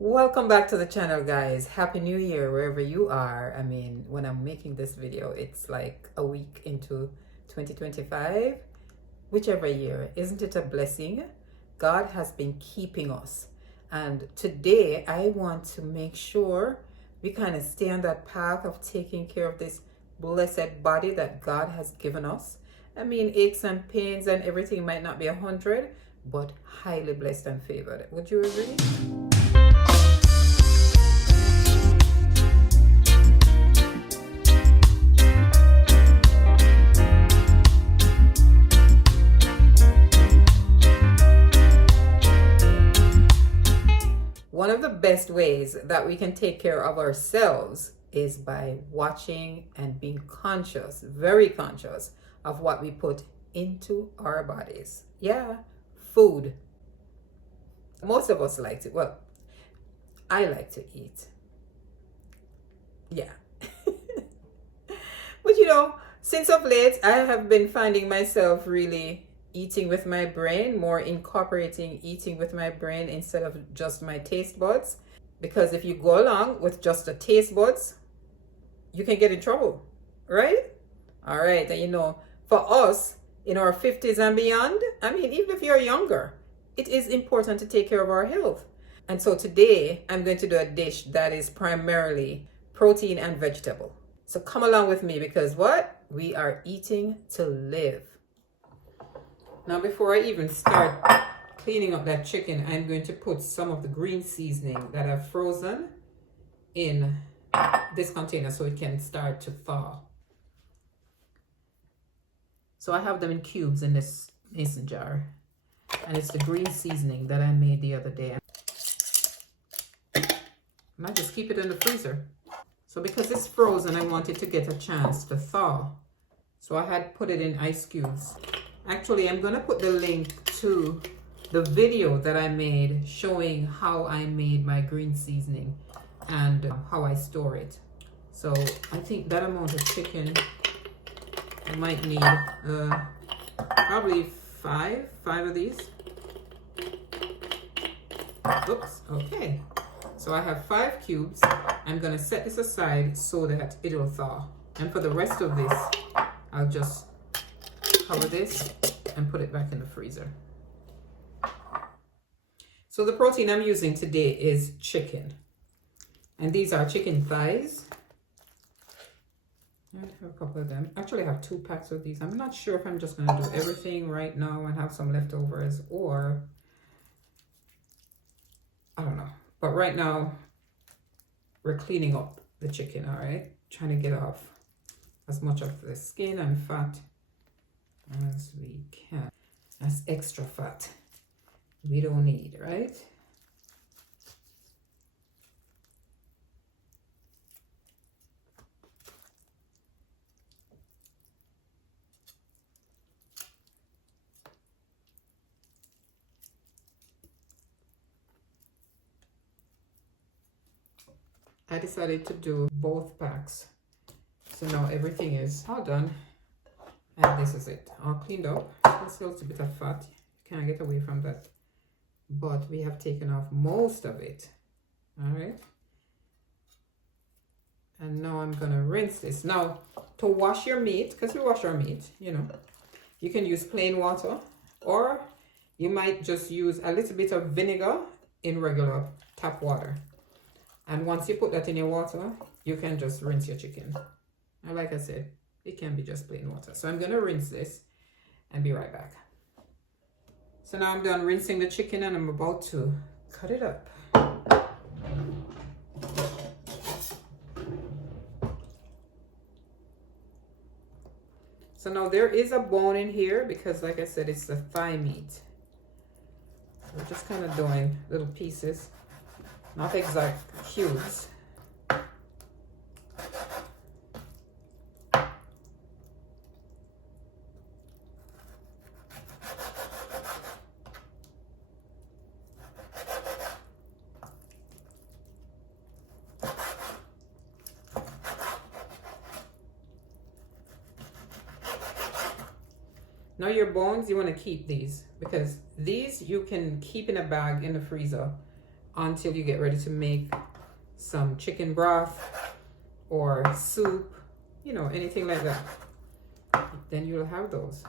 Welcome back to the channel, guys. Happy New Year wherever you are. I mean, when I'm making this video, it's like a week into 2025. Whichever year, isn't it a blessing? God has been keeping us. And today I want to make sure we kind of stay on that path of taking care of this blessed body that God has given us. I mean, aches and pains and everything might not be 100, but highly blessed and favored. Would you agree? One of the best ways that we can take care of ourselves is by watching and being conscious, very conscious of what we put into our bodies. Yeah, food. Most of us like to, well, I like to eat. Yeah. But since of late, I have been finding myself really eating with my brain, more incorporating eating with my brain instead of just my taste buds. Because if you go along with just the taste buds, you can get in trouble, right? All right, and for us in our 50s and beyond, I mean, even if you're younger, it is important to take care of our health. And so today, I'm going to do a dish that is primarily protein and vegetable. So come along with me because what? We are eating to live. Now, before I even start cleaning up that chicken, I'm going to put some of the green seasoning that I've frozen in this container so it can start to thaw. So I have them in cubes in this mason jar. And it's the green seasoning that I made the other day. I might just keep it in the freezer. So because it's frozen, I want it to get a chance to thaw. So I had put it in ice cubes. Actually, I'm going to put the link to the video that I made showing how I made my green seasoning and how I store it. So I think that amount of chicken, I might need probably five of these. Oops, okay. So I have 5 cubes. I'm going to set this aside so that it'll thaw. And for the rest of this, I'll just cover this and put it back in the freezer. So the protein I'm using today is chicken. And these are chicken thighs. I have a couple of them. Actually, I have 2 packs of these. I'm not sure if I'm just going to do everything right now and have some leftovers or I don't know. But right now, we're cleaning up the chicken, all right? Trying to get off as much of the skin and fat as we can. That's extra fat we don't need, right? I decided to do both packs. So now everything is all done. And this is it, all cleaned up. There's still a bit of fat. You can't get away from that. But we have taken off most of it. All right. And now I'm going to rinse this. Now, to wash your meat, because we wash our meat, you can use plain water. Or you might just use a little bit of vinegar in regular tap water. And once you put that in your water, you can just rinse your chicken. And like I said, it can be just plain water. So I'm going to rinse this and be right back. So now I'm done rinsing the chicken and I'm about to cut it up. So now there is a bone in here because like I said, it's the thigh meat. So we're just kind of doing little pieces, not exact cubes. Now your bones, you want to keep these because these you can keep in a bag in the freezer until you get ready to make some chicken broth or soup, you know, anything like that. Then you'll have those.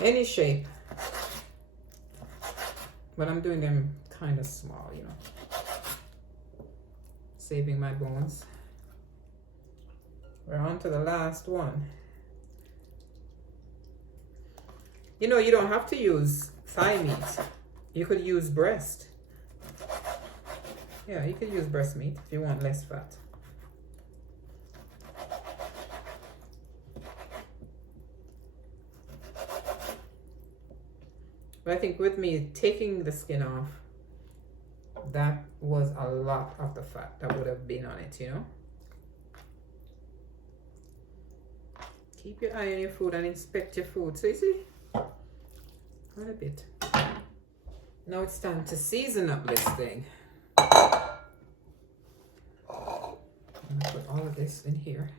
Any shape, but I'm doing them kind of small, you know, saving my bones. We're on to the last one. You know, you don't have to use thigh meat. You could use breast. Yeah, you could use breast meat if you want less fat. But I think with me taking the skin off, that was a lot of the fat that would have been on it, you know. Keep your eye on your food and inspect your food. So you see, quite a bit. Now it's time to season up this thing. I'm gonna put all of this in here.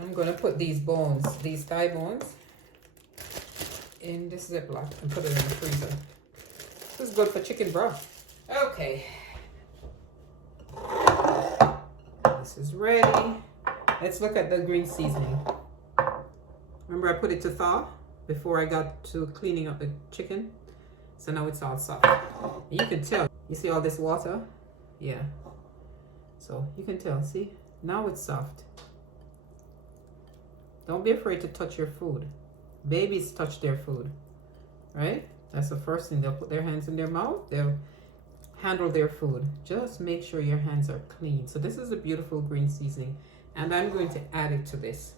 I'm gonna put these bones, these thigh bones, in this Ziploc and put it in the freezer. This is good for chicken broth. Okay. This is ready. Let's look at the green seasoning. Remember I put it to thaw before I got to cleaning up the chicken? So now it's all soft. You can tell. You see all this water? Yeah. So you can tell, see? Now it's soft. Don't be afraid to touch your food. Babies touch their food, right? That's the first thing. They'll put their hands in their mouth. They'll handle their food. Just make sure your hands are clean. So this is a beautiful green seasoning. And I'm going to add it to this.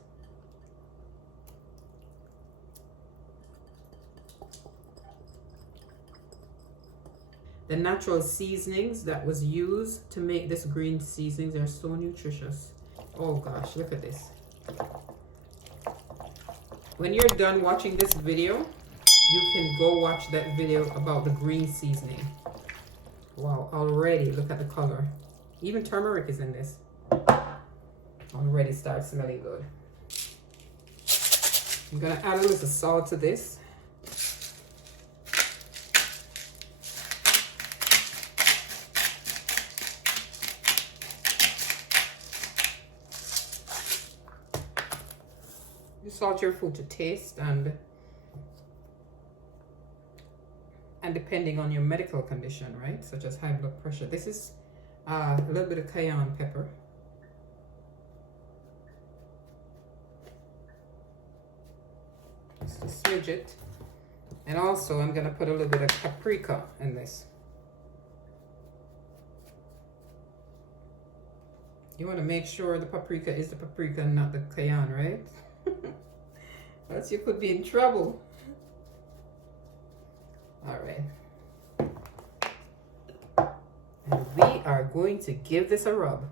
The natural seasonings that was used to make this green seasonings are so nutritious. Oh gosh, look at this. When you're done watching this video, you can go watch that video about the green seasoning. Wow, already look at the color. Even turmeric is in this. Already starts smelling good. I'm gonna add a little salt to this. You salt your food to taste, and depending on your medical condition, right, such as high blood pressure. This is a little bit of cayenne pepper. Just a smidge it. And also I'm gonna put a little bit of paprika in this. You want to make sure the paprika is the paprika and not the cayenne, right? Else you could be in trouble. All right. And we are going to give this a rub.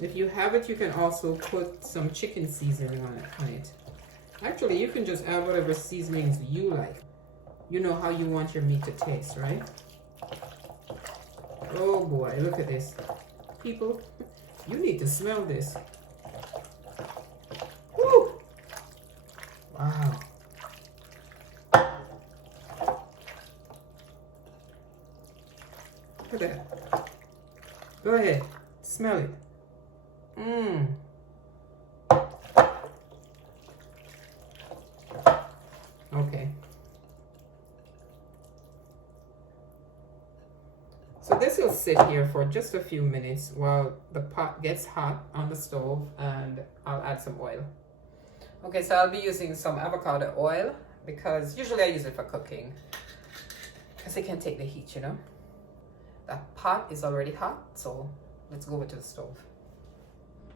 If you have it, you can also put some chicken seasoning on it. Actually, you can just add whatever seasonings you like. You know how you want your meat to taste, right? Oh boy, look at this. People, you need to smell this. Woo! Wow. Look at that. Go ahead, smell it. Mmm. Okay. So this will sit here for just a few minutes while the pot gets hot on the stove, and I'll add some oil. Okay, so I'll be using some avocado oil because usually I use it for cooking because it can take the heat, you know. That pot is already hot, so let's go over to the stove.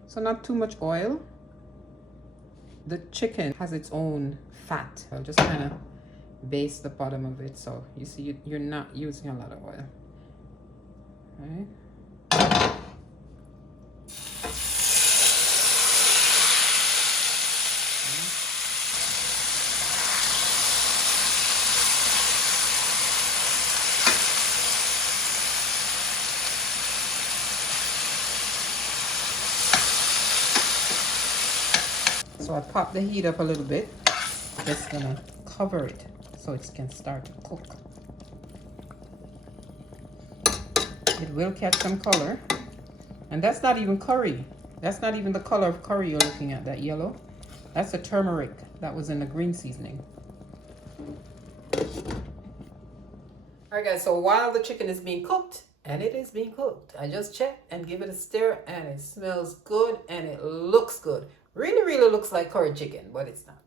So not too much oil. The chicken has its own fat. I'll just kind of baste the bottom of it, so you see you're not using a lot of oil. All right. So I pop the heat up a little bit. Just gonna cover it so it can start to cook. It will catch some color. And that's not even curry. That's not even the color of curry you're looking at, that yellow. That's the turmeric that was in the green seasoning. Alright guys, so while the chicken is being cooked, and it is being cooked, I just checked and give it a stir, and it smells good and it looks good. Really looks like curry chicken, but it's not.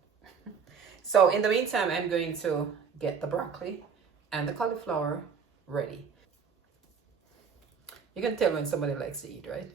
So in the meantime, I'm going to get the broccoli and the cauliflower ready. You can tell when somebody likes to eat, right?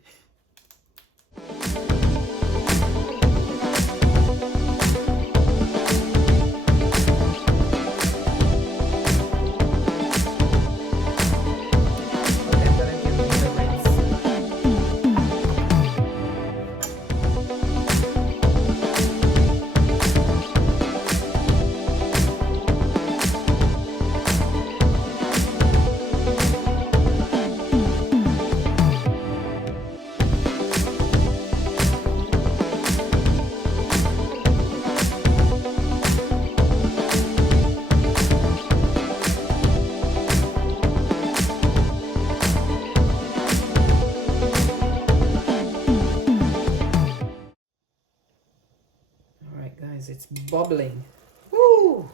It's bubbling. Woo!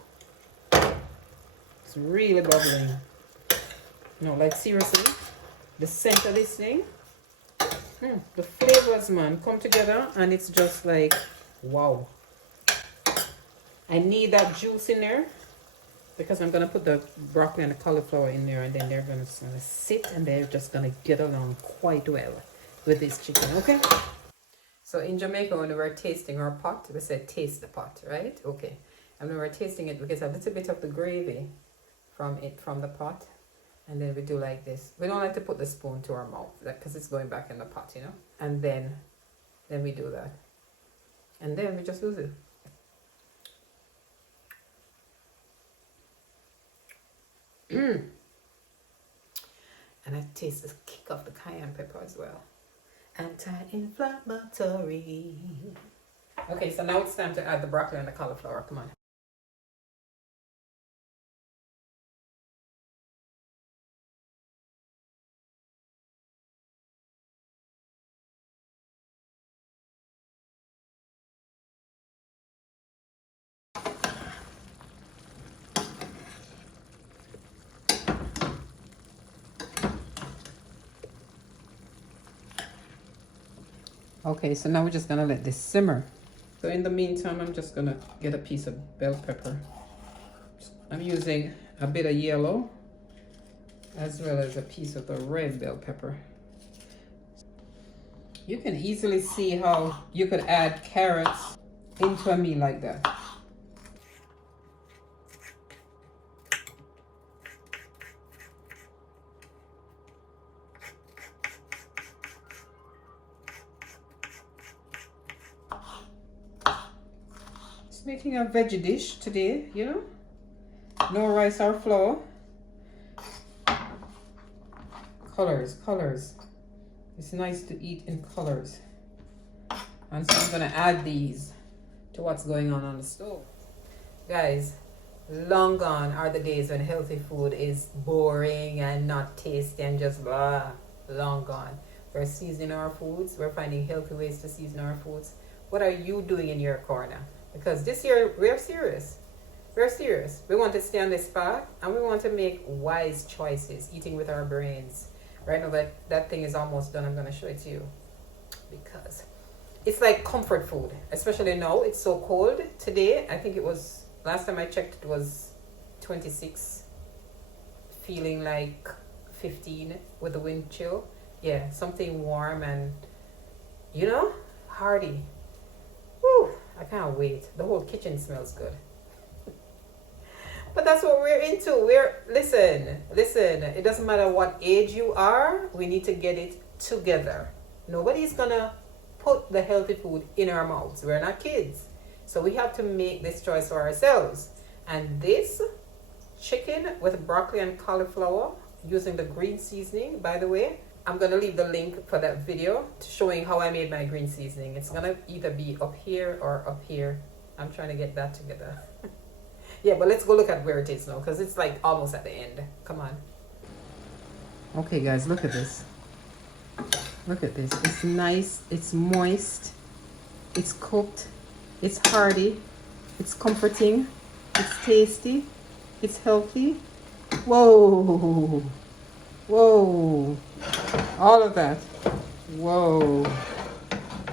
It's really bubbling. No, like seriously, the scent of this thing, the flavors, man, come together, and it's just like, wow. I need that juice in there because I'm gonna put the broccoli and the cauliflower in there, and then they're gonna sit and they're just gonna get along quite well with this chicken. Okay. So in Jamaica, when we were tasting our pot, we said taste the pot, right? Okay. And we were tasting it because a little bit of the gravy from the pot. And then we do like this. We don't like to put the spoon to our mouth because it's going back in the pot, you know? And then we do that. And then we just lose it. And I taste the kick of the cayenne pepper as well. Anti-inflammatory. Okay, so now it's time to add the broccoli and the cauliflower. Come on. Okay, so now we're just gonna let this simmer. So in the meantime, I'm just gonna get a piece of bell pepper. I'm using a bit of yellow as well as a piece of the red bell pepper. You can easily see how you could add carrots into a meal like that. Making a veggie dish today, you know, no rice or flour. Colors. It's nice to eat in colors. And so I'm gonna add these to what's going on the stove. Guys, long gone are the days when healthy food is boring and not tasty and just blah. Long gone. We're seasoning our foods. We're finding healthy ways to season our foods. What are you doing in your corner? Because this year, we're serious. We're serious. We want to stay on this path, and we want to make wise choices, eating with our brains. Right now, that thing is almost done. I'm going to show it to you. Because it's like comfort food. Especially now, it's so cold. Today, I think it was Last time I checked, it was 26, feeling like 15 with the wind chill. Yeah, something warm and, you know, hearty. Whew, I can't wait. The whole kitchen smells good. But that's what we're into. Listen, it doesn't matter what age you are, we need to get it together. Nobody's gonna put the healthy food in our mouths. We're not kids. So we have to make this choice for ourselves. And this chicken with broccoli and cauliflower using the green seasoning, by the way, I'm gonna leave the link for that video showing how I made my green seasoning. It's gonna either be up here or up here. I'm trying to get that together. Yeah, but let's go look at where it is now, because it's like almost at the end. Come on. Okay guys, look at this. Look at this. It's nice, it's moist, it's cooked, it's hearty, it's comforting, it's tasty, it's healthy. Whoa, whoa, all of that. Whoa,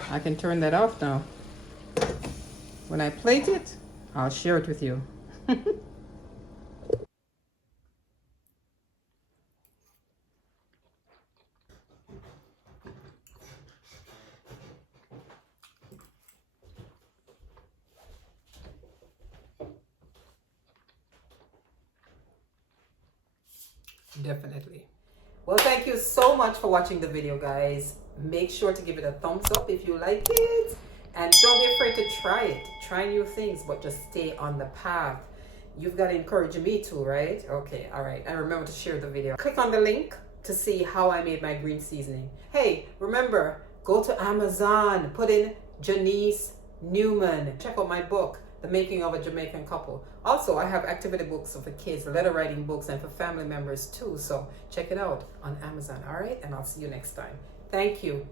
I can turn that off now. When I plate it, I'll share it with you. Definitely. Well, thank you so much for watching the video, guys. Make sure to give it a thumbs up if you like it. And don't be afraid to try it. Try new things, but just stay on the path. You've got to encourage me too, right? Okay, all right. And remember to share the video. Click on the link to see how I made my green seasoning. Hey, remember, go to Amazon, put in Janice Newman. Check out my book, The Making of a Jamaican Couple. Also, I have activity books for kids, letter writing books, and for family members too. So check it out on Amazon, all right? And I'll see you next time. Thank you.